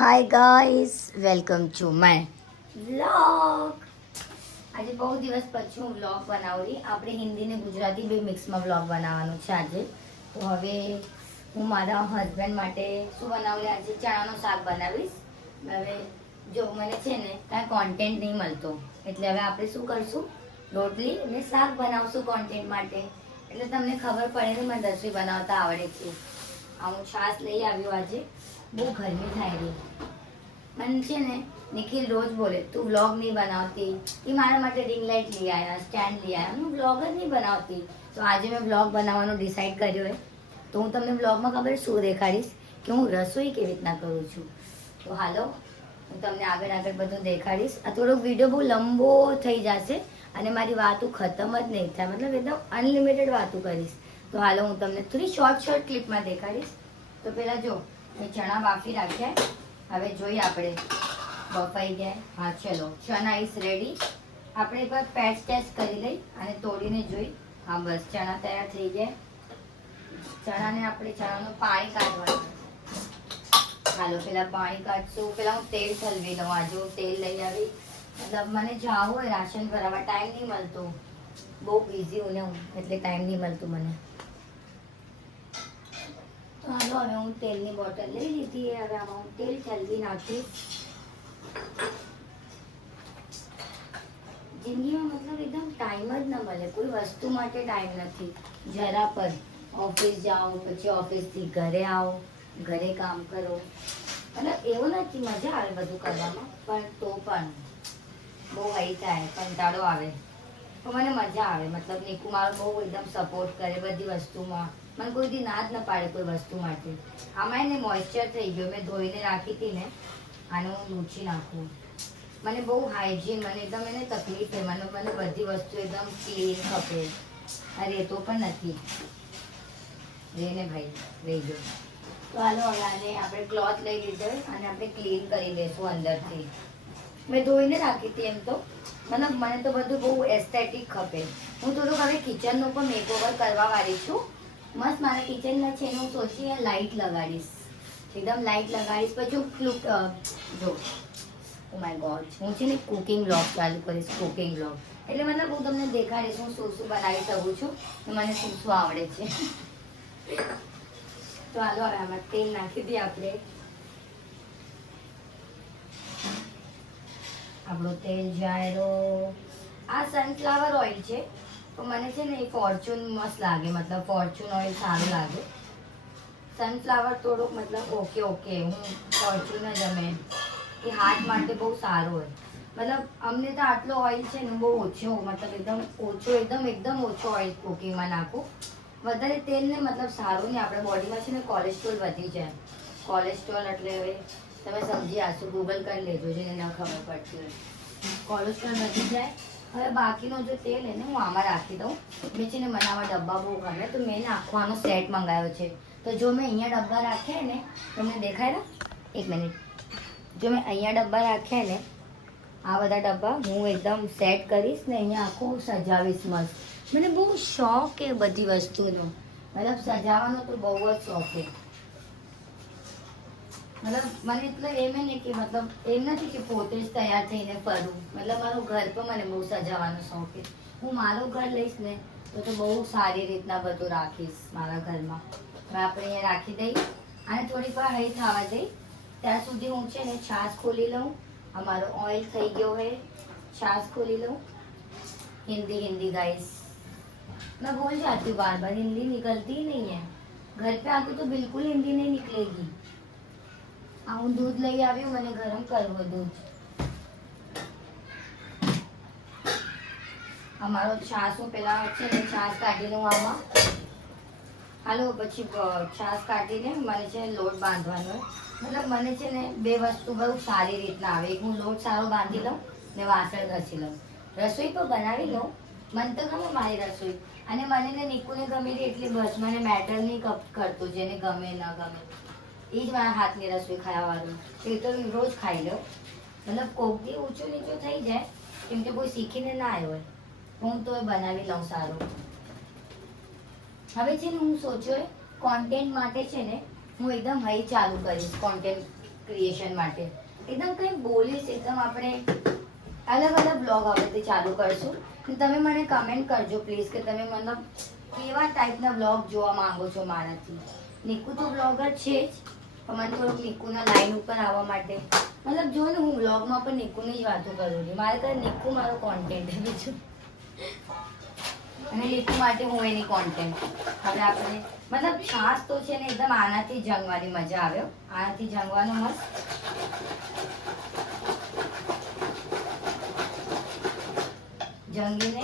Hi guys, welcome to my vlog. આજે બહુ દિવસ પછી હું વ્લોગ બનાવી. આપણે હિન્દી ને ગુજરાતી બે મિક્સમાં વ્લોગ બનાવવાનું છે આજે. તો હવે હું મારા હસબન્ડ માટે શું બનાવું? આજે ચણાનું શાક બનાવીશ. હવે જો મને છે ને કાંઈ કોન્ટેન્ટ નહીં મળતો, એટલે હવે આપણે શું કરશું, રોટલી અને શાક બનાવશું કોન્ટેન્ટ માટે. એટલે તમને ખબર પડે ને મને રસોઈ બનાવતા આવડે છે. હું છાશ લઈ આવ્યો આજે. બહુ ગરમી થાય રહી. મને છે ને નિખિલ રોજ બોલે તું વ્લોગ નહીં બનાવતી. એ મારા માટે રિંગ લાઇટ લઈ આવ્યા, સ્ટેન્ડ લઈ આવ્યા. હું વ્લોગ જ નહીં બનાવતી. તો આજે મેં વ્લોગ બનાવવાનું ડિસાઈડ કર્યો હોય. તો હું તમને વ્લોગમાં ખબર શું દેખાડીશ કે હું રસોઈ કેવી રીતના કરું છું. તો હાલો, હું તમને આગળ બધું દેખાડીશ. આ થોડોક વિડીયો બહુ લંબો થઈ જશે અને મારી વાતો ખતમ જ નહીં થાય, મતલબ એકદમ અનલિમિટેડ વાતો કરીશ. તો હાલો, હું તમને થોડી શોર્ટ ક્લિપમાં દેખાડીશ. તો પહેલાં જો મેં ચણા બાફી રાખ્યા. હવે જોઈએ આપણે બફાઈ ગયા. હા ચલો, ચણા ઇઝ રેડી. આપણે એકવાર પેચ ટેસ્ટ કરી લઈ અને તોડીને જોઈ. હા બસ, ચણા તૈયાર થઈ ગયા. ચણાને આપણે ચણાનું પાણી કાઢવાનું. હાલો, પેલા પાણી કાઢશું. પેલા હું તેલ ઠલવી લઉં. આજે હું તેલ લઈ આવી. મતલબ મને જાવું હોય રાશન ભરાવા, ટાઈમ નહીં મળતો. બહુ બિઝી હું ને હું, એટલે ટાઈમ નહીં મળતું મને. તો હાલો, હવે હું તેલની બોટલ લઈ લીધી. હવે આમાં હું તેલ ઠલવી નાખીશ. જિંદગીમાં મતલબ એકદમ ટાઈમ જ ન મળે, કોઈ વસ્તુ માટે ટાઈમ નથી જરા પર. ઓફિસ જાઓ, પછી ઓફિસથી ઘરે આવો, ઘરે કામ કરો. મતલબ એવું નથી, મજા આવે બધું કરવામાં, પણ તો પણ બહુ હઈ થાય, કંટાળો આવે. તો મને મજા આવે. મતલબ નિકુ મારો બહુ એકદમ સપોર્ટ કરે બધી વસ્તુમાં. મને કોઈ દી ના જ ન પાડે કોઈ વસ્તુ માટે. આમાં એને મોઇસ્ચર થઈ ગયો, મેં ધોઈને રાખી હતી ને, આને હું લૂછી નાખું. મને બહુ હાઇજીન, મને એકદમ એને તકલીફ છે. મને બધી વસ્તુ એકદમ ક્લીન ખપે. અરે તો પણ નથી રેને ભાઈ, રહી ગયો. તો હાલો, હવે આને આપણે ક્લોથ લઈ લીધો અને આપણે ક્લીન કરી લઈશું અંદરથી. મેં ધોઈને રાખી હતી. એમ તો મતલબ મને તો બધું બહુ એસ્થેટિક ખપે. હું થોડુંક હવે કિચનનું પણ મેકઓવર કરવા વાળી છું. મસ્ત મારા કિચનમાં છે, હું સોચી લાઇટ લગાડીશ, એકદમ લાઇટ લગાડીશ. પછી હું જો ઓ માય ગોડ, હું છે ને કુકિંગ વ્લોગ ચાલુ કરીશ. કુકિંગ વ્લોગ એટલે મતલબ હું તમને દેખાડીશ હું શું શું બનાવી શકું છું, મને શું શું આવડે છે. તો હાલો, હવે આમાં તેલ નાખી દઈએ આપણે. આપણું તેલ જાયરો. આ સનફ્લાવર ઓઇલ છે, તો મને છે ને એ ફોર્ચ્યુન મસ્ત લાગે. મતલબ ફોર્ચ્યુન ઓઇલ સારું લાગે. સનફ્લાવર થોડુંક મતલબ ઓકે હું ફોર્ચ્યુન જ અમે એ હાથ માટે બહુ સારું હોય. મતલબ અમને તો આટલો ઓઇલ છે ને બહુ ઓછો, મતલબ એકદમ ઓછો, એકદમ ઓછો ઓઇલ કુકિંગમાં નાખું. વધારે તેલ ને મતલબ સારું નહીં, આપણે બોડીમાં છે ને કોલેસ્ટ્રોલ વધી જાય. કોલેસ્ટ્રોલ એટલે હવે તમે સમજી આશો, ગૂગલ કરી લેજો જેને ન ખબર પડતી હોય. કોલેસ્ટ્રોલ વધી જાય. હવે બાકીનો જો તેલ એને હું આમાં રાખી દઉં. મેં છે ને મને આવા ડબ્બા બહુ ગમે, તો મેં આખવાનો સેટ મંગાવ્યો છે. તો જો મેં અહીંયા ડબ્બા રાખ્યા ને, તમને દેખાય ને, એક મિનિટ, જો મેં અહીંયા ડબ્બા રાખ્યા ને, આ બધા ડબ્બા હું એકદમ સેટ કરીશ ને અહીંયા આખું સજાવીશ મસ્ત. મને બહુ શોખ છે બધી વસ્તુનો, મતલબ સજાવવાનો તો બહુ જ શોખ છે. મતલબ મને એટલે એમ ને કે મતલબ એમ નથી કે પોતે જ તૈયાર થઈને ફરું. મતલબ મારું ઘર પણ મને બહુ સજાવવાનો શોખ છે. હું મારું ઘર લઈશ ને તો બહુ સારી રીતના બધું રાખીશ મારા ઘરમાં. હવે આપણે અહીંયા રાખી દઈ અને થોડીક વાર હઈ થવા દઈ. ત્યાં સુધી હું છે ને છાશ ખોલી લઉં. અમારો ઓઇલ થઈ ગયો है, छाछ खोली लो. हिंदी गाइस, मैं बोल जाती हूँ बार बार, हिंदी निकलती ही नहीं है. घर पे आके तो बिल्कुल हिंदी नहीं निकलेगी. હું દૂધ લઈ આવ્યું, મને ગરમ કરવો દૂધ. અમારો છાશ હું પેલા છે ને છાશ કાઢીને આમાં હાલો, પછી છાશ કાઢીને મને છે લોટ બાંધવાનો. મતલબ મને છે ને બે વસ્તુ બહુ સારી રીતના આવે. એક હું લોટ સારો બાંધી લઉં ને વાસણ ઘસી લઉં. રસોઈ તો બનાવી લઉં, મને તો ગમે મારી રસોઈ. અને મને ને નિકુને ગમે એટલી બસ, મને મેટર નહીં કરતું જેને ગમે ન ગમે. એ જ મારા હાથની રસોઈ ખાવાવાળું. એ તો રોજ ખાઈ લઉં. મતલબ કોકથી ઊંચું નીચું થઈ જાય, કેમ કે કોઈ શીખીને ના આવ્યો હોય, હું તો બનાવી લઉં સારું. હવે છે ને હું સોચ્યો કોન્ટેન્ટ માટે છે ને હું એકદમ હઈ ચાલુ કરીશ કોન્ટેન્ટ ક્રિએશન માટે. એકદમ કંઈ બોલીશ, એકદમ આપણે અલગ અલગ બ્લોગ હવે તે ચાલુ કરશું. તમે મને કમેન્ટ કરજો પ્લીઝ કે તમે મતલબ કેવા ટાઈપના બ્લોગ જોવા માંગો છો મારાથી. નિકુ તો બ્લોગર છે જ, પણ મને થોડુંક નિકુના લાઈન ઉપર આવવા માટે મતલબ જો ને હું બ્લોગમાં પણ નિકુની જ વાતો કરું છું. મારે તો નિકુ મારો કોન્ટેન્ટ છે બીજું, અને નિકુ માટે હું એની કોન્ટેન્ટ. હવે આપણે મતલબ છાશ તો છે ને એકદમ આનાથી જંગવાની મજા આવ્યો, આનાથી જંગવાનો મસ્ત. જંગીને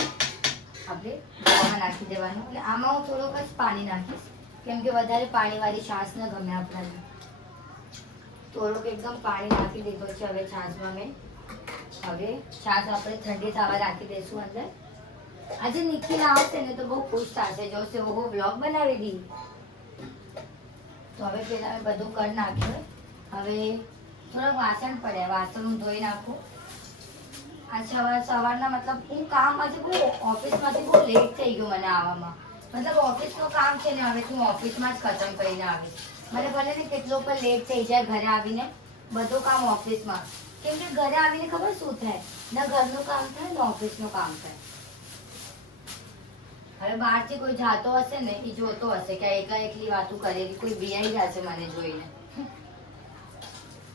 આપણે દવામાં નાખી દેવાનું. એટલે આમાં હું થોડોક જ પાણી નાખીશ, કેમ કે વધારે પાણીવાળી છાશ ન ગમે આપણને. થોડુંક એકદમ પાણી નાખી દીધો છે હવે છાશમાં મેં. હવે છાશ આપણે ઠંડી થવા રાખી દઈશું અંદર. આજે નિખિલ આવશે ને તો બહુ ખુશ થશે, જોશે ઓહો બ્લોગ બનાવી દી. તો હવે પેલા મેં બધું કરી નાખ્યું. હવે થોડાક વાસણ પડ્યા, વાસણ હું ધોઈ નાખું. આ સવારના મતલબ હું કામમાંથી બહુ ઓફિસમાંથી બહુ લેટ થઈ ગયું મને આવવામાં. મતલબ ઓફિસનું કામ છે ને હવે હું ઓફિસમાં જ ખતમ કરીને આવીશ. મને ભલે ને કેટલો પણ લેટ થઈ જાય ઘરે આવીને, બધું કામ ઓફિસમાં. કેમ કે ઘરે આવીને ખબર શું થાય, ના ઘરનું કામ થાય ને ઓફિસનું કામ થાય. હવે બહારથી કોઈ જાતો હશે ને એ જોતો હશે કે એકલા એકલી વાતો કરેલી, કોઈ બિયાઈ જશે મને જોઈને.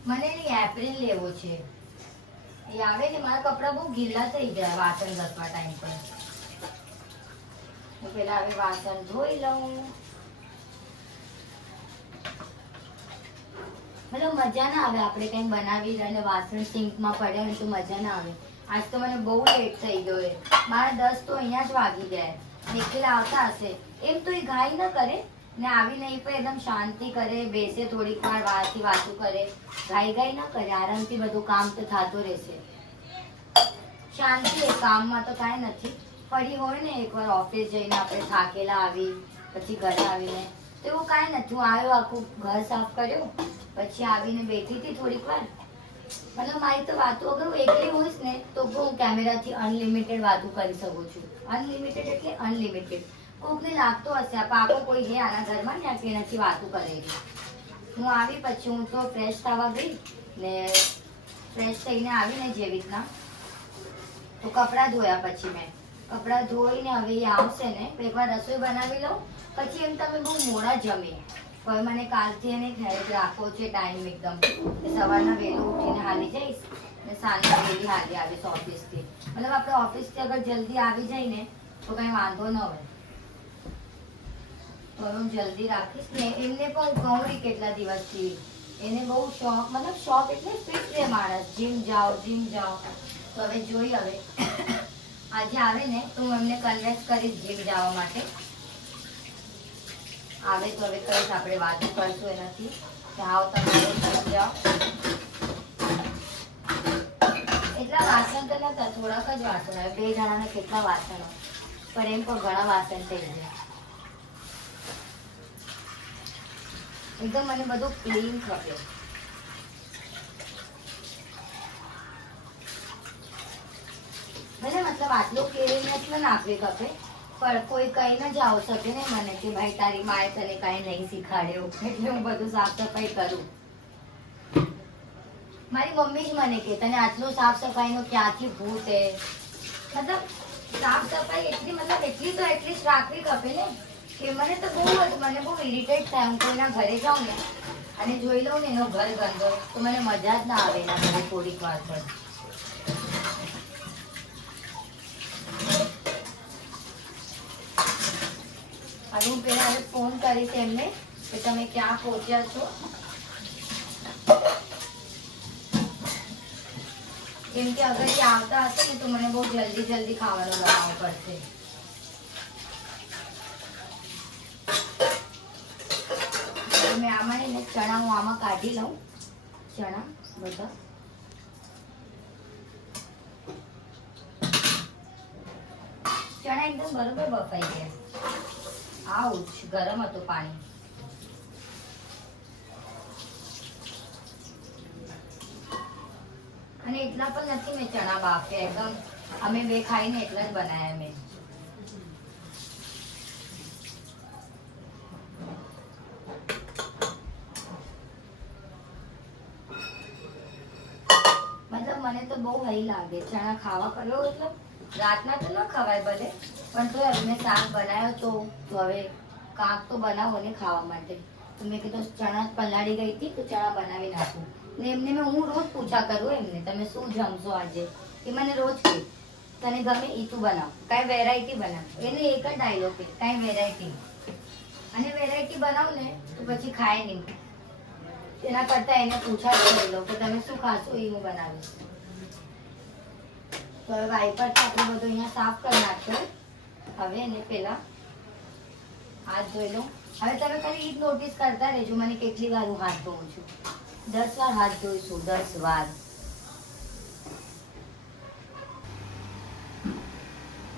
મને એની એપ્રિલ લેવો છે. એ આવે ને મારા કપડા બહુ ગીલા થઈ ગયા વાસણ ઘસવા ટાઈમ પર. હું પેલા હવે વાસણ ધોઈ લઉં. મતલબ મજા ના આવે આપણે કંઈ બનાવી અને વાસણ સિંકમાં પડ્યા હોય તો મજા ના આવે. આજ તો મને બહુ લેટ થઈ ગયો. મારા 10 તો અહીંયા જ વાગી ગયા. નિખિલ આવતા હશે એમ તો એ ઘાઈ ન કરે ને, આવી નહીં પણ એકદમ શાંતિ કરે, બેસે થોડીક વાર વારથી વાતું કરે, ઘાઈ ન કરે, આરામથી બધું કામ તો થતું રહેશે. શાંતિ એ કામમાં તો કાંઈ નથી. ફરી હોય ને એકવાર ઓફિસ જઈને આપણે થાકેલા આવી પછી ઘરે આવીને તો એવું કાંઈ નથી. હું આવ્યો, આખું ઘર સાફ કર્યું, પછી આવીને બેઠી હતી થોડીક વાર. મતલબ મારી તો વાતો અગર હું એકલી હોઈશ ને તો હું કેમેરાથી અનલિમિટેડ વાતો કરી શકું છું. અનલિમિટેડ એટલે અનલિમિટેડ. કોકને લાગતો હશે આ પાકો કોઈ છે આના ઘરમાં ને આ એનાથી વાતો કરેલી. હું આવી પછી હું તો ફ્રેશ થવા ગઈ ને ફ્રેશ થઈને આવીને જેવી રીતના તો કપડાં ધોયા. પછી મેં કપડાં ધોઈને હવે એ આવશે ને તો એકવાર રસોઈ બનાવી લઉં. પછી એમ તમે બહુ મોડા જમે, પણ મને કાલથી એને ખ્યાલ રાખવો છે ટાઈમ એકદમ. સવારના વહેલું ઉઠીને હાલી જઈશ ને સાંજે વહેલી હાલી આવીશ ઓફિસથી. મતલબ આપણે ઓફિસથી અગર જલ્દી આવી જાય ને તો કંઈ વાંધો ન હોય. તો હું જલ્દી રાખીશ ને. એમને પણ કહું કેટલા દિવસથી, એને બહુ શોખ, મતલબ શોખ એટલે ફિટ રહે માણસ, જીમ જાઓ જીમ જાઓ. તો હવે જોઈ, હવે આજે આવે ને તો હું એમને કન્વિન્સ કરીશ જીમ જવા માટે. આવે તો હવે કહીશ, આપણે વાતો કરશું એનાથી કે આવો તમે જીમ જાઓ. એટલા વાસણ તો નતા, થોડાક જ વાસણ આવે. 2 જણાના કેટલા વાસણો, પણ એમ પણ ઘણા વાસણ થઈ ગયા. એકદમ મને બધું ક્લીન ખપે. મને મતલબ આટલું ક્લીનનેસ ન નાખવી ખપે, પણ કોઈ કઈ ન જાવ શકે ને મને કે ભાઈ તારી માએ તને કાંઈ નહીં શીખાડ્યું એટલે હું બધું સાફ સફાઈ કરું. મારી મમ્મી જ મને કે તને આટલું સાફ સફાઈનું ક્યાંથી ભૂત હે. મતલબ સાફ સફાઈ એટલી મતલબ એટલી તો એટલીસ્ટ રાખવી ખપે ને. કે મને તો બહુ જ મને બહુ ઇરિટેટ થાય. હું કોઈના ઘરે જાઉં ને અને જોઈ લઉં ને એનો ઘર ગંદો તો મને મજા જ ના આવે એના ઘરે થોડીક વાર પર. અને હું પેલા હવે ફોન કરીશ એમને કે તમે ક્યાં પહોંચ્યા છો. કેમ કે અગર એ આવતા હશે ને તો મને બહુ જલ્દી જલ્દી ખાવાનું બનાવવું પડશે. મેં આમાં ને ચણા હું આમાં કાઢી લઉં. ચણા બધા ચણા એકદમ બરોબર બફાઈ ગયા. આઉચ, ગરમ હતું પાણી. અને એટલા પણ નથી મેં ચણા બાફ્યા, એકદમ અમે 2 ખાઈને એટલા જ બનાયા મેં. મને તો બહુ હઈ લાગે ચણા ખાવા કર્યો એટલે રાતના તો ન ખવાય ભલે પણ તો એમને શાક બનાવ્યો તો હવે કાંક તો બનાવો ને ખાવા માટે તો મેં કીધું ચણા પલાળી ગઈ હતી તો ચણા બનાવી નાખું ને એમને હું રોજ પૂછા કરું એમને તમે શું જમશો આજે એ મને રોજ કહે તને ગમે એ તું બનાવ કાંઈ વેરાયટી બનાવ એને એક જ ડાયલોગ કે કાંઈ વેરાયટી અને વેરાયટી બનાવ ને તો પછી ખાય નહીં એના કરતા એને પૂછા કરી લો કે તમે શું ખાશો એ હું બનાવીશ તો હવે વાઈપર આપણે બધું અહીંયા સાફ કરી નાખ્યો હવે એને પેલા હાથ ધોઈ લો હવે તમે ખાલી એ જ નોટિસ કરતા રહેજો મને કેટલી વાર હું હાથ ધોઉં છું 10 વાર હાથ ધોઈશું 10 વાર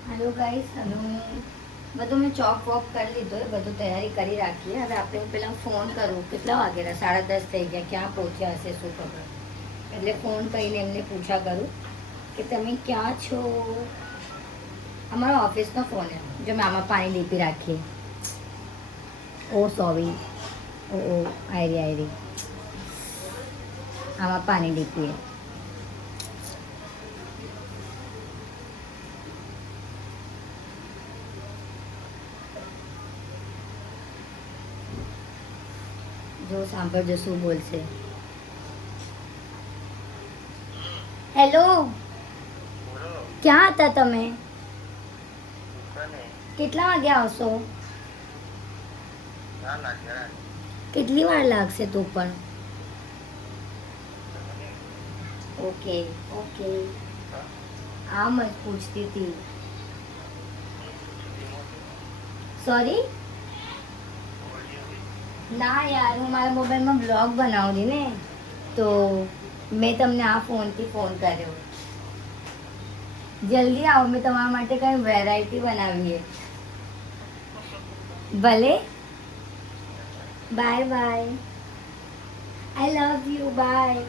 હેલો ગાઈસ હવે હું બધું મેં ચોપ વોપ કરી લીધો એ બધું તૈયારી કરી રાખીએ હવે આપણે પેલા ફોન કરું કેટલા વાગ્યાના 10:30 થઈ ગયા ક્યાં પહોંચ્યા હશે શું ખબર એટલે ફોન કરીને એમને પૂછા કરું કે તમે ક્યાં છો અમારો ઓફિસનો ફોન છે જો મેં આમાં પાણી લીપી રાખીએ ઓ સોરી ઓ આયરી આમાં પાણી લીપીએ જો સાંભળજો શું બોલશે હેલો ક્યાં હતા તમે કેટલા વાગે આવશો કેટલી વાર લાગશે તું પણ ઓકે ઓકે આમ જ પૂછતી હતી સોરી ના યાર હું મારા મોબાઈલમાં બ્લોગ બનાવતી ને તો મેં તમને આ ફોનથી ફોન કર્યો જલ્દી આવો મેં તમારા માટે કંઈ વેરાયટી બનાવીએ ભલે bye bye I love you bye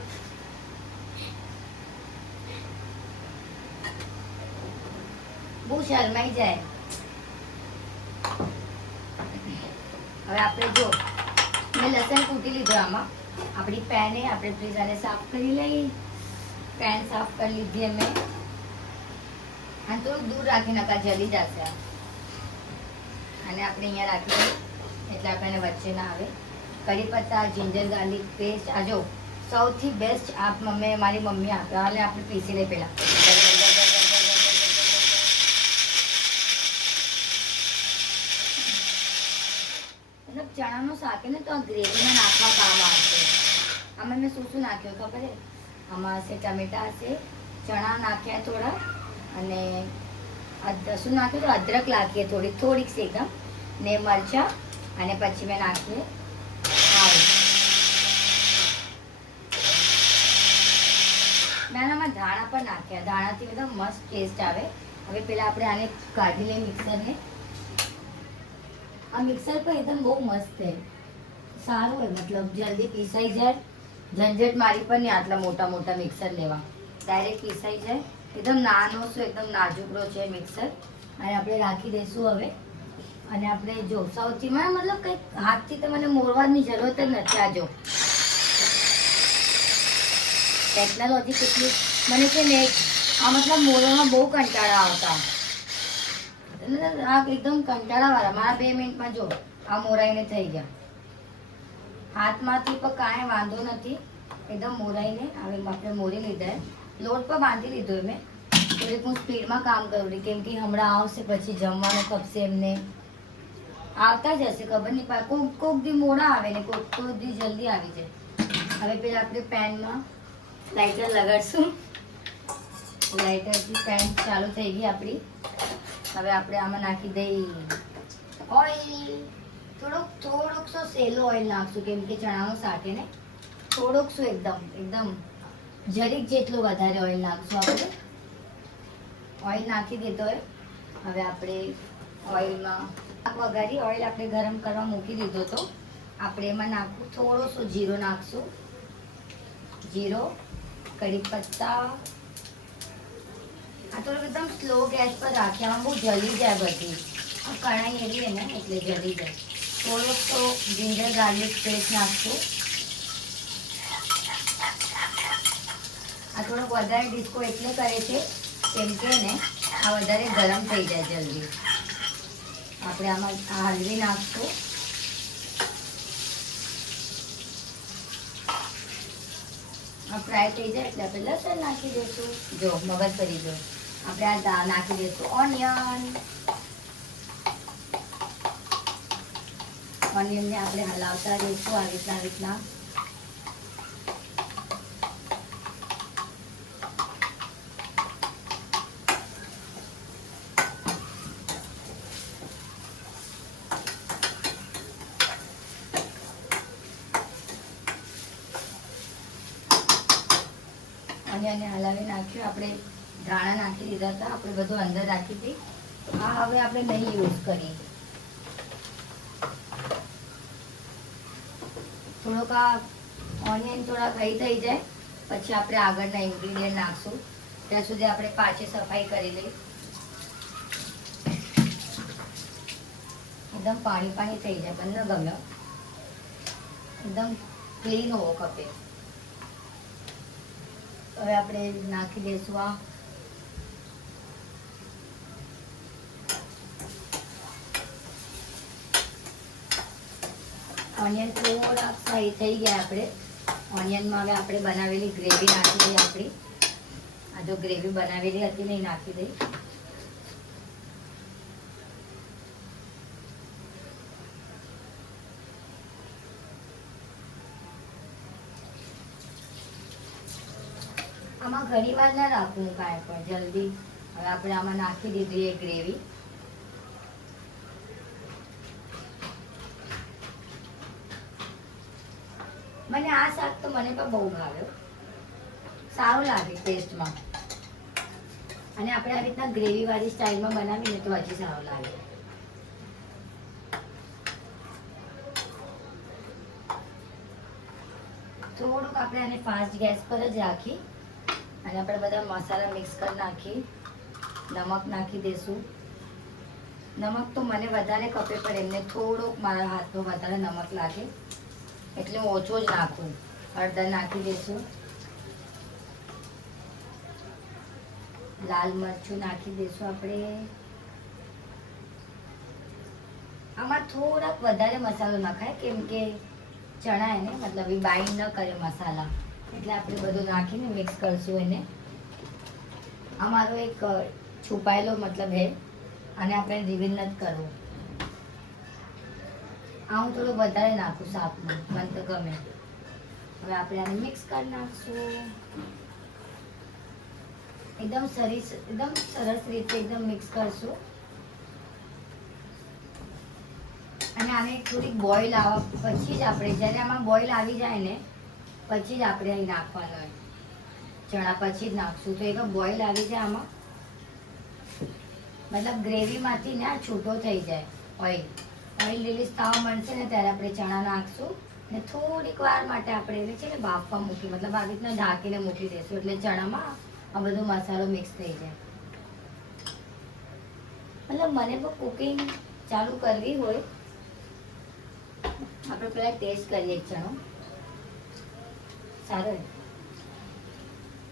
બહુ શરમાઈ જાય હવે આપણે જો મેં લસણ કૂટી લીધું આમાં આપણી પેને આપણે પ્લીઝ આને સાફ કરી લઈ પેન સાફ કરી લીધી અમે અને થોડુંક દૂર રાખી નાખા જલી જશે અને આપણે અહીંયા રાખી દઈએ એટલે આપણને વચ્ચે ના આવે કરી પત્તા જિંજર ગાર્લિક પેસ્ટ આ જો સૌથી બેસ્ટ મારી મમ્મી આપે હાલે આપણે પીસી લઈએ પહેલાં ચણાનો શાક ને તો આ ગ્રેવીમાં નાખવા કામ આવશે આમાં મેં શું નાખ્યું ખબર છે આમાં હશે ટમેટા હશે ચણા નાખ્યા થોડા અને શું નાખ્યું તો અદરક નાખીએ થોડીક એકદમ ને મરચાં અને પછી મેં નાખીએ મેં આમાં ધાણા પણ નાખ્યા ધાણાથી એકદમ મસ્ત ટેસ્ટ આવે હવે પેલા આપણે આને કાઢી લઈએ મિક્સરને આ મિક્સર પણ એકદમ બહુ મસ્ત છે સારું હોય મતલબ જલ્દી પીસાઈ જાય ઝંઝટ મારી પણ નહીં આટલા મોટા મોટા મિક્સર લેવા ડાયરેક્ટ પીસાઈ જાય એકદમ નાનો છે એકદમ નાજુકડો છે મિક્સર અને આપણે રાખી દઈશું હવે અને આપણે જો સૌથી મતલબ કંઈક હાથથી તો મને મોરવાની જરૂરત જ નથી આ જો ટેકનોલોજી કેટલી મને છે ને આ મતલબ મોરવામાં બહુ કંટાળા આવતા આ એકદમ કંટાળાવાળા મારા 2 મિનિટમાં જો આ મોરાઈને થઈ ગયા હાથમાંથી પણ કાંઈ વાંધો નથી એકદમ મોરાઈને હવે આપણે મોરી લીધા લોટ પણ બાંધી લીધો મેં થોડીક હું સ્પીડમાં કામ કરું કેમ કે હમણાં આવશે પછી જમવાનું ખપશે એમને આવતા જ હશે ખબર નહીં પડે કોક દી મોડા આવે ને કોક દી જલ્દી આવી જાય હવે પેલા આપણે પેનમાં લાઇટર લગાડશું લાઇટરથી પેન ચાલુ થઈ ગઈ આપણી હવે આપણે આમાં નાખી દઈએ ઓઇલ થોડોક સો સેલો ઓઇલ નાખશું કેમ કે ચણાનું શાક ને થોડોક સો એકદમ જરીક જેટલું વધારે ઓઇલ નાખશું આપણે ઓઇલ નાખી દીધો હોય હવે આપણે ઓઇલમાં વઘારી ઓઇલ આપણે ગરમ કરવા મૂકી દીધો તો આપણે એમાં નાખવું થોડો સો જીરો નાખશું જીરો કઢી પત્તા આ તો એકદમ સ્લો ગેસ પર રાખ્યા બહુ જલી જાય બધી આ કઢાઈ એવી ને એટલે જલી જાય થોડોક તો જિંજર ગાર્લિક પેસ્ટ નાખશું આ થોડોક વધારે ડિસ્કો એટલે કરે છે કેમ કે ને આ વધારે ગરમ થઈ જાય જલ્દી. આપણે આમાં આ હલવી નાખશું. આ ફ્રાય થઈ જાય એટલે આપણે લસણ નાખી દઈશું. જો મગજ કરી દો. આપણે આ દાળ નાખી દઈશું ઓનિયન. ઓનિયનને આપણે હલાવતા રહીશું આવી રીતના. ઓનિયનને હલાવી નાખ્યું. આપણે ધાણા નાખી દીધા હતા. આપણે બધું અંદર રાખી હતી. આ હવે આપણે નહીં યુઝ કરીએ. થોડોક આ ઓનિયન થોડા ફ્રાય થઈ જાય પછી આપણે આગળના ઇન્ગ્રીડિયન્ટ નાખશું. ત્યાં સુધી આપણે પાછી સફાઈ કરી લઈએ. એકદમ પાણી થઈ જાય પણ ન ગમ્યો. એકદમ ક્લીન હોવો ખપે. હવે આપણે નાખી દઈશું આ ઓનિયન. થોડા ફ્રાય થઈ ગયા આપણે ઓનિયનમાં. હવે આપણે બનાવેલી ગ્રેવી નાખી દઈએ. આપણી આ જો ગ્રેવી બનાવેલી હતી નહીં નાખી દઈ. આમાં ઘણી વાર ના રાખવું કાંઈ પણ જલ્દી. હવે આપણે આમાં નાખી દીધી એ ગ્રેવી. મને આ શાક તો મને પણ બહુ ભાવ્યો. સારું લાગે ટેસ્ટમાં. અને આપણે આવી રીતના ગ્રેવી વાળી સ્ટાઇલમાં બનાવીને તો હજી સારું લાગે. થોડુંક આપણે આને ફાસ્ટ ગેસ પર જ રાખી અને આપણે બધા મસાલા મિક્સ કરી નાખી. નમક નાખી દઈશું. નમક તો મને વધારે ખપે પણ એમને થોડોક મારા હાથનો વધારે નમક લાગે એટલે હું ઓછો જ નાખું. હળદર નાખી દઈશું. લાલ મરચું નાખી દઈશું આપણે. આમાં થોડાક વધારે મસાલો નખાય કેમ કે ચણા એને મતલબ એ બાઇન્ડ ન કરે મસાલા એટલે આપણે બધું નાખીને મિક્સ કરશું એને. અમારો એક છુપાયેલો મતલબ હે અને આપણે રિવીલ નથી કરવું. આ હું થોડું વધારે નાખું શાકમાં મને તો ગમે. હવે આપણે આને મિક્સ કરી નાખશું. એકદમ સરસ રીતે એકદમ મિક્સ કરશું. અને આને થોડીક બોઇલ આવવા પછી જ આપણે જ્યારે આમાં બોઇલ આવી જાય ને પછી જ આપણે અહીં નાખવાનું હોય. ચણા પછી જ નાખશું તો એક બોઇલ આવી જાય આમાં મતલબ ગ્રેવીમાંથી ને છૂટો થઈ જાય ઓઇલ રિલીઝ થવા મળશે ને ત્યારે આપણે ચણા નાખશું ને થોડીક વાર માટે આપણે એને છે ને બાફવા મૂકી મતલબ આવી રીતના ઢાંકીને મૂકી દઈશું એટલે ચણામાં આ બધો મસાલો મિક્સ થઈ જાય. મતલબ મને પણ કુકિંગ ચાલુ કરવી હોય આપણે પહેલાં ટેસ્ટ કરીએ ચણો સારો.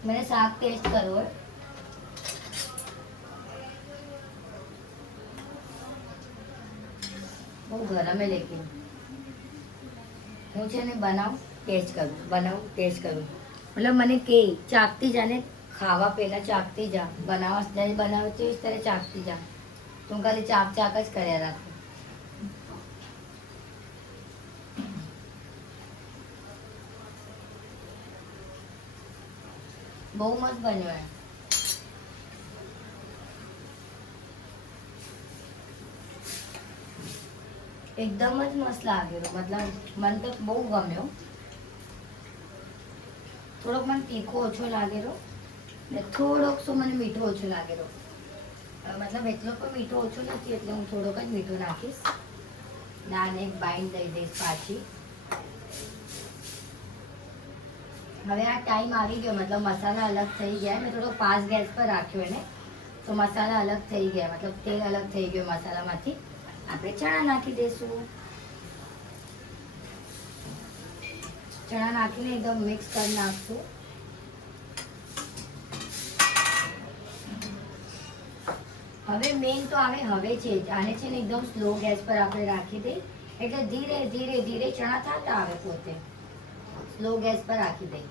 મને શાક ટેસ્ટ કરવો હોય બહુ ગરમ હે લેકિન હું છે ને બનાવું ટેસ્ટ કરું મતલબ મને કે ચાકતી જાને ખાવા પહેલાં ચાકતી જા બનાવવા જ્યારે બનાવે છે ત્યારે ચાકતી જા તો હું ખાલી ચાક જ કર્યા રાખું. બહુ મસ્ત બન્યો હે. એકદમ જ મસ્ત લાગેલો મતલબ મને તો બહુ ગમ્યો. થોડોક મને તીખો ઓછો લાગેલો ને થોડોક શું મને મીઠો ઓછો લાગેલો. મતલબ એટલો પણ મીઠો ઓછો નથી એટલે હું થોડોક જ મીઠું નાખીશ. નાને એક બાઈન્ડ દઈ દઈશ પાછી. હવે આ ટાઈમ આવી ગયો મતલબ મસાલા અલગ થઈ ગયા. મેં થોડો ફાસ્ટ ગેસ પર રાખ્યો એને તો મસાલા અલગ થઈ ગયા મતલબ તેલ અલગ થઈ ગયું મસાલામાંથી. આપણે ચણા નાખી દઈશું. ચણા નાખીને એકદમ મિક્સ કરી નાખશું. હવે મેઇન તો હવે છે આને છે ને એકદમ સ્લો ગેસ પર આપણે રાખી દઈ એટલે ધીરે ધીરે ધીરે ચણા થતા આવે પોતે. સ્લો ગેસ પર રાખી દઈ.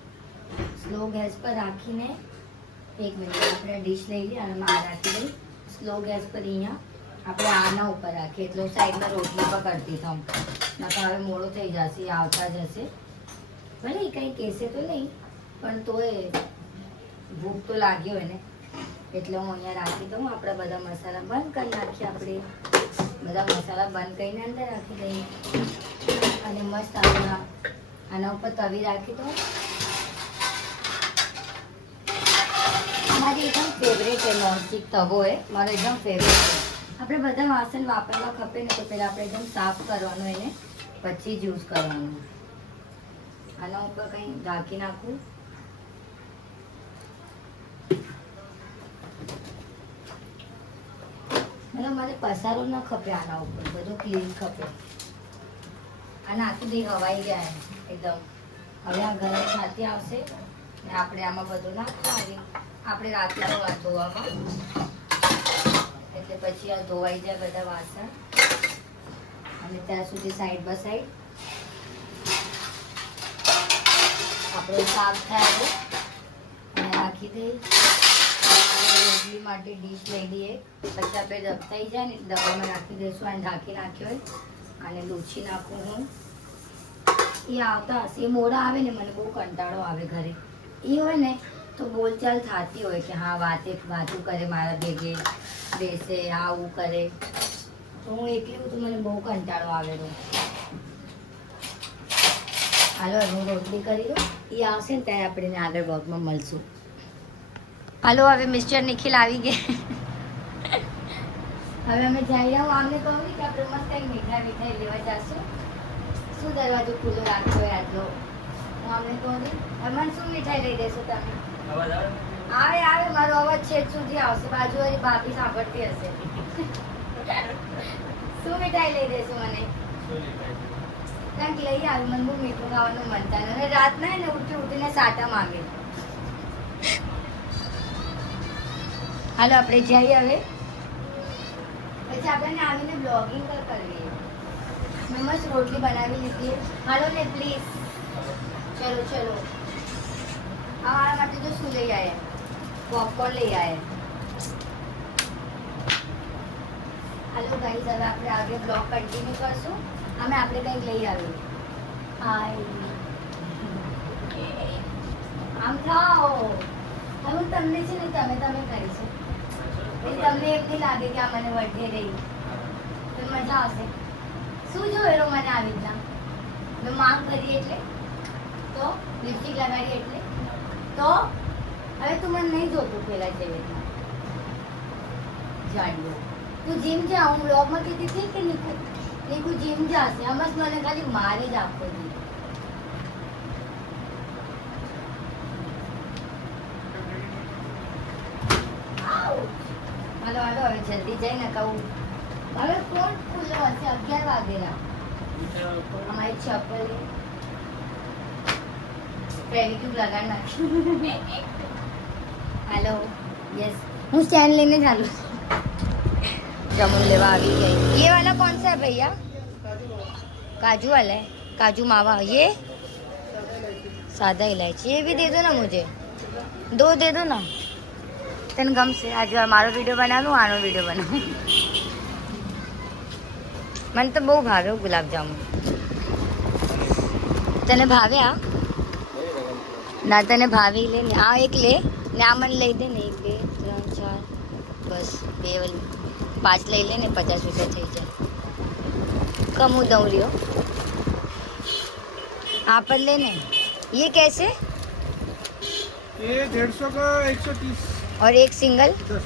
સ્લો ગેસ પર રાખીને 1 મિનિટ આપણે ડીશ લઈ લઈએ અને આ રાખી દઈ. સ્લો ગેસ પર અહીંયા આપણે આના ઉપર રાખીએ એટલે સાઈડમાં રોટલી પર કરતી થાઉં. નકર હવે મોડો થઈ જશે, આવતા જશે. ભલે એ કંઈ કહેશે તો નહીં પણ તોય ભૂખ તો લાગ્યો હોય ને એટલે હું અહીંયા રાખી દઉં. આપણે બધા મસાલા બંધ કરી નાખીએ. આપણે બધા મસાલા બંધ કરીને અંદર રાખી દઈએ અને મસ્ત આપણે આના ઉપર તવી રાખી દઉં. મારી એકદમ ફેવરેટ છે નોનસ્ટિક તવો એ મારો એકદમ ફેવરેટ છે. આપણે બધા વાસણ વાપરવા ખપે ને તો પહેલાં આપણે એકદમ સાફ કરવાનું એને પછી જ યુઝ કરવાનું. આના ઉપર કંઈ ઢાંકી નાખવું. મતલબ મને પસારો ન ખપે આના ઉપર, બધું ક્લીન ખપે. અને આખી દી હવાઈ ગયા એકદમ. હવે આ ગરમ છાતી આવશે ને આપણે આમાં બધું નાખવાનું. આપણે રાખીશું આ ધોવામાં એટલે પછી આ ધોવાઈ જાય બધા વાસણ. અને ત્યાં સુધી સાઈડ બાય સાઈડ આપણે સાફ થાય અને રાખી દઈએ. રોટલી માટે ડીશ લઈ લઈએ પછી આપણે દબતાઈ જાય ને ડબ્બામાં નાખી દઈશું અને ઢાંકી નાખ્યો હોય અને લૂછી નાખું હું. એ આવતા હશે, એ મોડા આવે ને મને બહુ કંટાળો આવે ઘરે. એ હોય ને તો બોલચાલ થતી હોય કે હા વાતું કરે મારા ભેગે બેસે આવું કરે તો હું એકલી હું તો મને બહુ કંટાળો આવેલો. હાલો હું રોટલી કરી દઉં. એ આવશે ને ત્યારે આપણે આગળ વર્કમાં મળશું. હાલો હવે મિસ્ટર નિખિલ આવી ગયા. હવે અમે જઈ રહ્યા. હું આમને કહું ને કે આપણે મસ્ત કંઈક મીઠાઈ લેવા જશું. શું દરવાજો ખુલ્લો રાખ્યો હોય આટલો? હું આમને કહું ને મને શું મીઠાઈ લઈ દેશો તમે? આવે મારો અવાજ છેક સુધી આવશે. બાજુવાળી ભાભી સાંભળતી હશે. શું મીઠાઈ લઈ દેશો મને? કંઈક લઈ આવી. મને બહુ મીઠું ખાવાનું મન થાય અને રાત ના ને ઉઠીને સાટા માંગે. હાલો આપણે જઈએ હવે. પછી આપણને આવીને બ્લોગિંગ કરવી. મેં મસ્ત રોટલી બનાવી લીધી. હાલો ને પ્લીઝ. ચલો ચલો. અમારા માટે તો શું લઈ આવ્યા? પોપકોર્ન લઈ આવ્યા. હાલો ગાઈઝ હવે આપણે આગળ બ્લોગ કન્ટિન્યુ કરશું. અમે આપણે કંઈક લઈ આવીએ. આમ થાઓ. હવે તમને છે ને તમે કરીશું. તમને એમ નહીં લાગે કે આ મને વઢે રહી તો મજા આવશે. શું જોયેલો મને આવી રીતના મેં માંગ કરી એટલે તો લિપસ્ટિક લગાડી એટલે તો હવે તું મને નહીં જોતું પેલા જેવી રીતના જાડ્યો. તું જીમ જા. હું બ્લોગમાં કીધી હતી કે નીકુ જીમ જાશે. આમાં મને ખાલી મારે જ આપવો જોઈએ. હાલો હવે જલ્દી જઈને કહું. હવે કોણ ખુલ્લો હશે? 11 વાગેલા. અમારી ચપ્પલ પેડિક્યુર લગાડ નાખી. હાલો યસ હું સ્ટેન્ડ લઈને ચાલુ. जामुन लेवा आ गई. ये वाला कौन सा है भैया? काजू वाला है. काजू मावा. ये सादा इलायची. ये भी दे दो ना मुझे. 2 दे दो ना. तन गमશે. આજે મારો વિડીયો બનાવું, આનો વિડીયો બનાવું. મને તો બહુ ભાવે ગુલાબ જામુન. તને ભાવે આ? ના તને ભાવી લે ને. આ એક લે ને આ મને લઈ દે ને. 1 2 3 4 બસ 2 5 લઈ લે ને. 50 રૂપિયા થઈ જાય. कम हूँ दऊँ लियो. आप पर लेने. ये कैसे? ये 150 का 130 और एक सिंगल 10.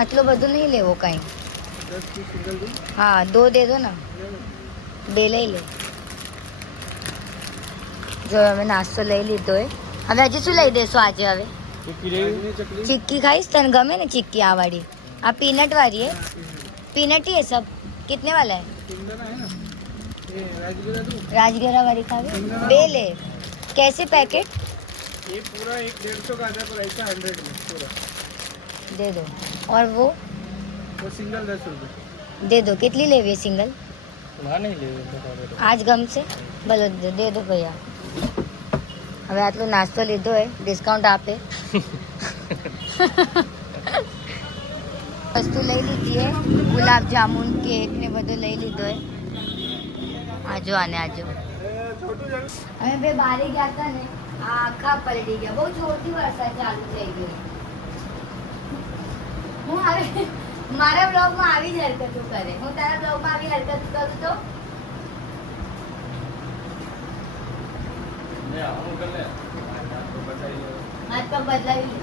आटलो બધું નહીં લેવો કાંઈ. 10 की सिंगल दूँ. हाँ 2 दे दो ना. 2 લઈ લે. જો અમે નાસ્તો લઈ લીધો હે. હવે હજી શું લઈ દેશો આજે? હવે चिक्की खाइस? तन गमे ने चिक्की आ वाली? आ पीनट वाली है. पीनट ही है सब. कितने वाला है? राजगिरा वाली खावे. 2 ले. कैसे पैकेट? ये पूरा 150 का आता है पर ऐसा 100 में पूरा. दे दो और वो सिंगल 10 रुपये दे दो કેટલી લેવી સિંગલ वहाँ नहीं ले આજ ગમશે ભલે દે દો ભૈયા હવે આટલો નાસ્તો લીધો હે ડિસ્કાઉન્ટ આપે વસ્તુ લઈ લીધી હે ગુલાબ જામુન કેક ને બધું લઈ લીધો હે આજો આને આજો અમે બે બારે ગયા હતા ને આ આખા પલટી ગયા બહુ જોરથી વરસાદ ચાલુ થઈ ગયો હું હવે મારા બ્લોગમાં આવી જ હરકતો કરે હું તારા બ્લોગમાં આવી હરકત કરું તો હાથ પગ બદલાવી લે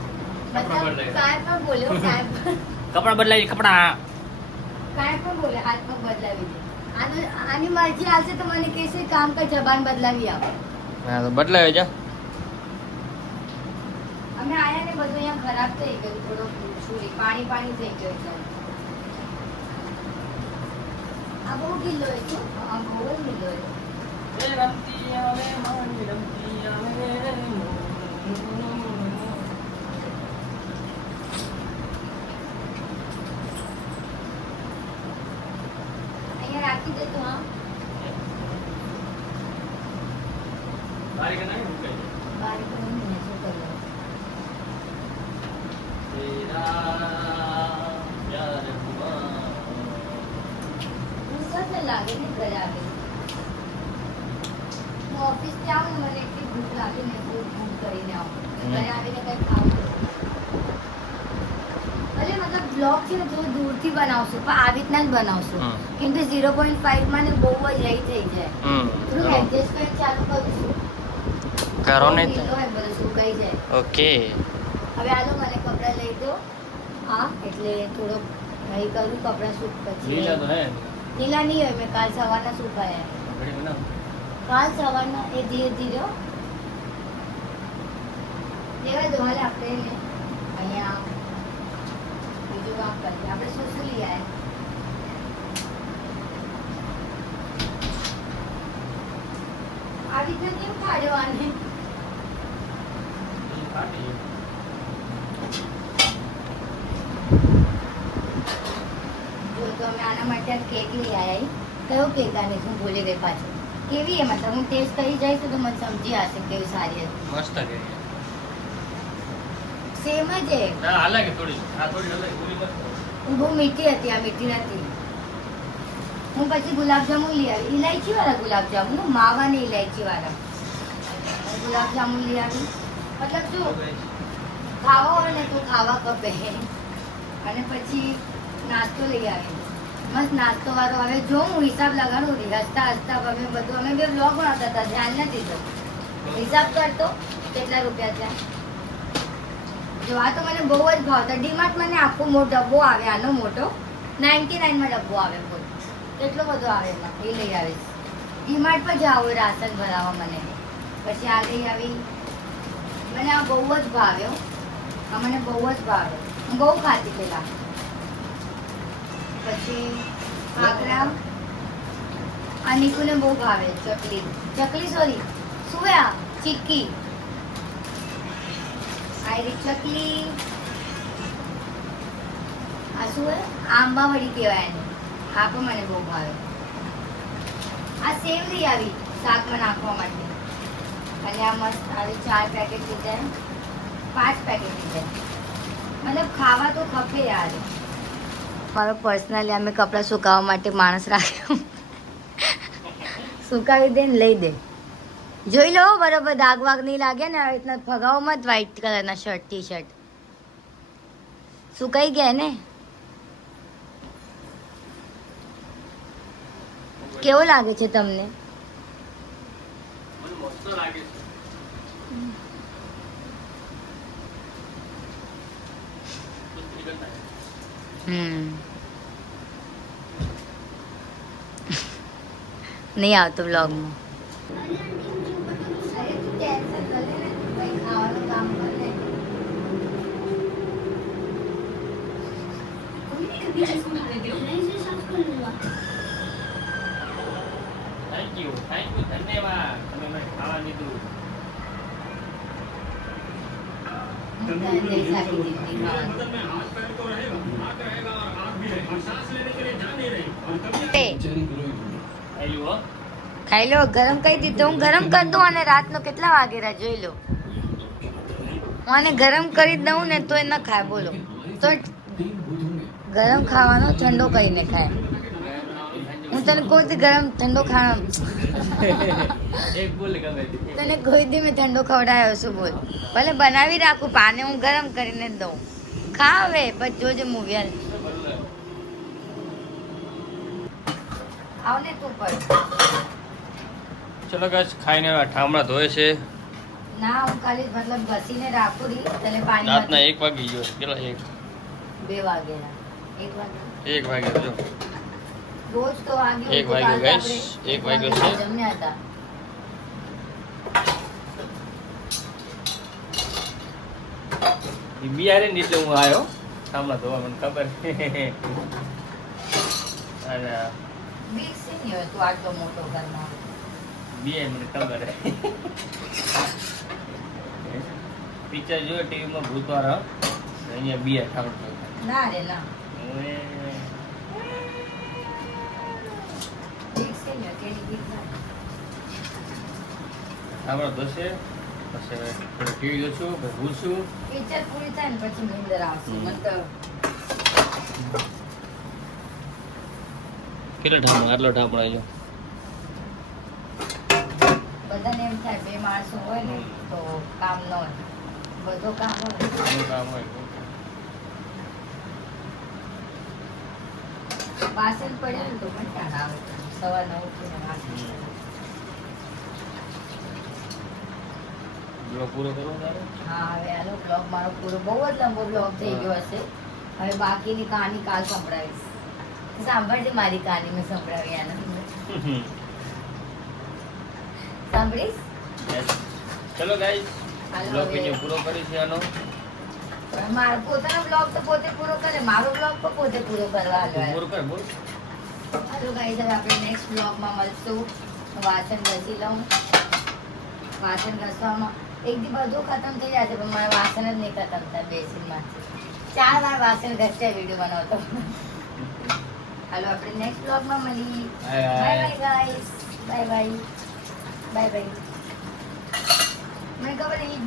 મતલબ કાંઈ પણ બોલ્યો કાંઈ પણ કપડા બદલાઈ કપડા કાંઈ પણ બોલે હાથ પગ બદલાવી દે આની મરજી આવશે તો મને કહેશે કામ કર જબાન બદલાવી આવો હા તો બદલાય જા અમે આયા ને બધું અહીંયા ખરાબ થઈ ગયું થોડો છોડી પાણી પાણી થઈ ગયું છે આ બહુ ગીલો છે શું આ બહુ જ ગીલો છે અહીંયા રાખી દે તું હા બારી તો નહીં ને શું કરવું ભૂખ લાગે ને ઘરે આવે હું ઓફિસથી આવું ને મને એટલી ભૂખ લાગે ને બહુ ભૂખ કરીને આવું ઘરે આવીને કંઈ ખાવું ભલે મતલબ બ્લોગ છે ને થોડું દૂરથી બનાવશું પણ આવી રીતના જ બનાવશું કેમ કે 0.5 માં ને બહુ જ રહી થઈ જાય થોડું એડજસ્ટમેન્ટ ચાલુ કરીશું કરો ને બધું સુકાઈ જાય ઓકે હવે આલો મને કપડાં લઈ દો હા એટલે થોડો નહીં કરું કપડાં સૂક પછી લીલા તો હે લીલા નહીં હોય મેં કાલ સવારના સુકાયા ઘડી બનાવ કાલ સવારના એ ધીરે ધીરે દેવા દો હાલે આપણે ને અહીંયા બીજું કામ કરીએ આપણે શું શું લઈ આવ્યા આવી રીતે કેમ કાઢવાની જો તો અમે આના માટે આ કેક લઈ આવ્યા કયો કેક આને હું ભૂલી ગઈ પાછું કેવી એ મતલબ હું ટેસ્ટ કરી જઈશ તો મને સમજી આવશે કેવી સારી હતી મસ્ત કે સેમ જ છે ના અલગ થોડી આ થોડી અલગ પૂરી મસ્ત બહુ મીઠી હતી આ મીઠી નથી હું પછી ગુલાબજામુન લઈ આવી ઇલાયચી વાળા ગુલાબજામુન માવા ને ઇલાયચી વાળા ગુલાબજામુન લઈ આવી મતલબ જો ખાવા હોય ને તો ખાવા કપે અને પછી નાસ્તો લઈ આવી મસ્ત નાસ્તો વાળો હવે જો હું હિસાબ લગાડું હસતા હસતા અમે બધું અમે બે બ્લોગ બનાવતા હતા ધ્યાન નથી તો હિસાબ કરતો કેટલા રૂપિયા ત્યાં જો આ તો મને બહુ જ ભાવતા ડીમાર્ટ મને આખો મોટો ડબ્બો આવે આનો મોટો 99 માં ડબ્બો આવે બોલ કેટલો બધો આવે એમાં એ લઈ આવીશ ડીમાર્ટ પર જાવ રાશન ભરાવા મને પછી આ લઈ આવી મને આ બહુ જ ભાવ્યો આ મને બહુ જ ભાવ્યો હું બહુ ખાતી પેલા પછી ખાખરા આ નિકુને બહુ ભાવે ચકલી સોરી શું આ ચીક્કી આયરી ચકલી આ શું હે આંબાવડી કહેવાય એને આ પણ મને બહુ ભાવે આ સેવ લઈ આવી શાકમાં નાખવા માટે અને આ મસ્ત આવી 4 પેકેટ લીધા 5 પેકેટ લીધા મતલબ ખાવા તો ખપે યાર મારો પર્સનલી અમે કપડાં સુકાવવા માટે માણસ રાખ્યો સુકાવી દે ને લઈ દે જોઈ લો બરોબર દાગ વાગ નહીં લાગે ને આવી રીતના ફગાવો મત વ્હાઈટ કલરના શર્ટ ટી શર્ટ સુકાઈ ગયા ને કેવો લાગે છે તમને મસ્ત લાગે છે નહીં આવતો બ્લોગમાં થેન્ક યુ ધન્યવાદ તમે મને ખાવા દીધું જઈ શાકી ચીમની ખાવાની. એ, આયુ હો ખાઈ લો. ગરમ કરી દીધું. હું ગરમ કરી દઉં અને રાતનો કેટલા વાગેરા જોઈ લો. હું આને ગરમ કરી દઉં ને તો એ ન ખાય. બોલો તો ગરમ ખાવાનો ઠંડો કરીને ખાય. હું તને કોઈ દી ગરમ ઠંડો ખાવાનો એક બોલ ગમે તે. તને કોઈ દી મેં ઠંડો ખવડાવ્યો છું? બોલ. ભલે બનાવી રાખું પાને હું ગરમ કરીને જ દઉં. ખા હવે પછી જોજે મૂવી હાલ. આવ ને તું પર. ચલો ગાઈસ ખાઈને હવે ઠામડા ધોય છે. ના હું ખાલી મતલબ ઘસીને રાખું રી તને રાતના પાણી 1 વાગી ગયો છે. કેટલા 1 2 વાગેલા 1 વાગે 1 વાગ્યો જો. રોજ તો વાગ્યું એક વાગ્યો guys, એક વાગ્યો છે. જમ્યા હતા. ઈ બિયારે ને એટલે હું આવ્યો ઠામડા ધોવા મને ખબર. અને બીક છે નહીં હોય તું આટલો મોટો ઘરમાં. બિયારે મને ખબર. પિક્ચર જોયો ટીવીમાં ભૂતવાળો અહીંયા બિયા ઠામડા ધોતા. ના રે ના ઓએ. બીક છે નહીં હોય તેની બીક ના. ઠામડા ધોશે પછી હવે થોડું ટીવી જોશું પછી ભૂલશું. પિક્ચર પૂરી થાય ને પછી નીંદર આવશે. મને તો કેટલા ઠામડા આટલો ઠામડો આવ્યો. બધાને એમ થાય બે માણસો હોય ને તો કામ ન હોય. બધો કામ હોય. ઘણું કામ હોય. વાસણ પડ્યા ને તો કંટાળો આવે. સવારના ઉઠીને વાસણ બ્લોગ પૂરો કરવો તારે? હા હવે આનો બ્લોગ મારો પૂરો બહુ જ લાંબો બ્લોગ થઈ ગયો હશે. હવે બાકીની કહાની કાલ સંભળાવીશ. સાંભળજે મારી કહાની મેં સંભળાવી આનંદ. સાંભળીશ? Yes. ચલો ગાઈસ હાલો બ્લોગ હવે. વિડિયો પૂરો કરી છે આનો. મારો પોતાનો બ્લોગ તો પોતે પૂરો કરે. મારો બ્લોગ તો પોતે પૂરો કરવા તું આવ્યો. પૂરો કર બોલ. હાલો ગાઈસ હવે આપણે નેક્સ્ટ બ્લોગમાં મળશું. હું વાસણ ઘસી લઉં. વાસણ ઘસવામાં એક દી બધું ખતમ થઈ જાય છે પણ મારા વાસણ જ નહીં ખતમ થાય બેસીનમાંથી. 4 વાર વાસણ ઘસ્યા વિડીયો બનાવતો. હાલો આપણે નેક્સ્ટ બ્લોગમાં મળીએ. Bye bye. Bye bye guys. Bye bye. Bye bye. મને ખબર નહીં